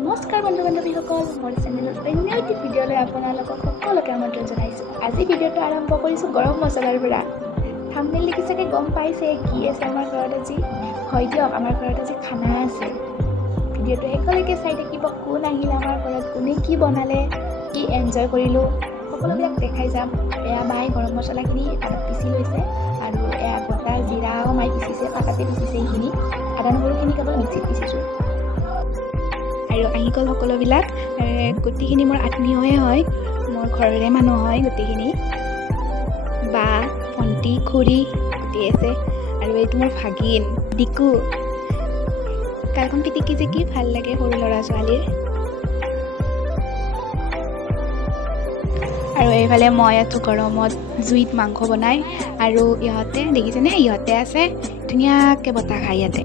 নমস্কাৰ বন্ধু বান্ধৱীসকল, মোৰ চেনেলত অন্য এটি ভিডিঅ'লৈ আপোনালোকক সকলোকে আমন্ত্ৰণ জনাইছোঁ। আজি ভিডিঅ'টো আৰম্ভ কৰিছোঁ গৰম মছলাৰ পৰা। থাম্বনেইল দেখি চাগে গম পাইছে কি আছে আমাৰ ঘৰত আজি। হয় দিয়ক, আমাৰ ঘৰত আজি খানা আছে। ভিডিঅ'টো শেষলৈকে চাই থাকিব। কোন আহিল আমাৰ ঘৰত, কোনে কি বনালে, কি এনজয় কৰিলোঁ, সকলোবিলাক দেখাই যাম। এয়া মায়ে গৰম মছলাখিনি পিচি লৈছে আৰু এয়া গোটা জিৰাও মায়ে পিচিছে, পাতাতে পিচিছে। এইখিনি আদা নহৰুখিনি কেৱল মিক্সিত পিচিছোঁ। আৰু আহি গ'ল সকলোবিলাক। গোটেইখিনি মোৰ আত্মীয়হে হয়, মোৰ ঘৰৰে মানুহ হয় গোটেইখিনি। বা ভণ্টি খুৰী গোটেই আছে। আৰু এইটো মোৰ ভাগিন ডিকু। কালখন পিটিকি যে কি ভাল লাগে সৰু ল'ৰা ছোৱালীৰ। আৰু এইফালে মই আছোঁ গৰমত জুইত মাংস বনাই। আৰু ইহঁতে দেখিছেনে, ইহঁতে আছে ধুনীয়াকৈ বতাহ খাই ইয়াতে।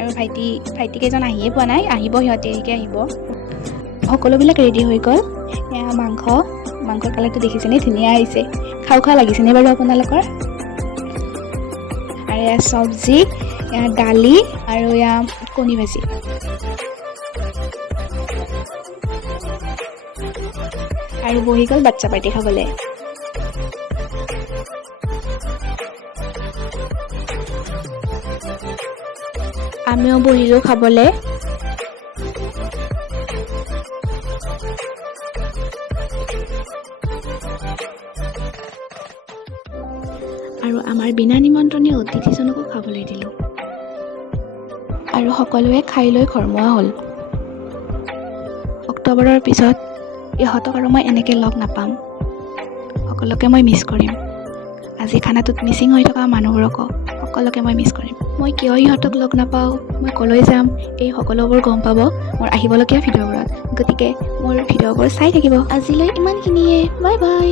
আৰু ভাইটি কেইজন আহিয়ে পোৱা নাই, আহিব সিহঁতে, দেৰিকৈ আহিব। সকলোবিলাক ৰেডি হৈ গ'ল। এয়া মাংসৰ কালাৰটো দেখিছেনে, ধুনীয়া আহিছে। খাওঁ লাগিছেনে বাৰু আপোনালোকৰ? আৰু এয়া চব্জি, এয়া দালি আৰু এয়া কণী ভাজি। আৰু বহি গ'ল বাচ্ছা পাৰ্টি খাবলৈ। আমিও বহিলোঁ খাবলৈ। আৰু আমাৰ বিনা নিমন্ত্ৰণে অতিথিজনকো খাবলৈ দিলোঁ। আৰু সকলোৱে খাই লৈ ঘৰমুৱা হ'ল। অক্টোবৰৰ পিছত ইহঁতক আৰু মই এনেকৈ লগ নাপাম। সকলোকে মই মিছ কৰিম। আজি খানাটোত মিচিং হৈ থকা মানুহবোৰকো সকলোকে মই মিছ কৰিম। মই কিয় ইহঁতক লগ নাপাওঁ, মই ক'লৈ যাম, এই সকলোবোৰ গম পাব মোৰ আহিবলগীয়া ভিডিঅ'বোৰত। গতিকে মোৰ ভিডিঅ'বোৰ চাই থাকিব। আজিলৈ ইমানখিনিয়ে। Bye bye.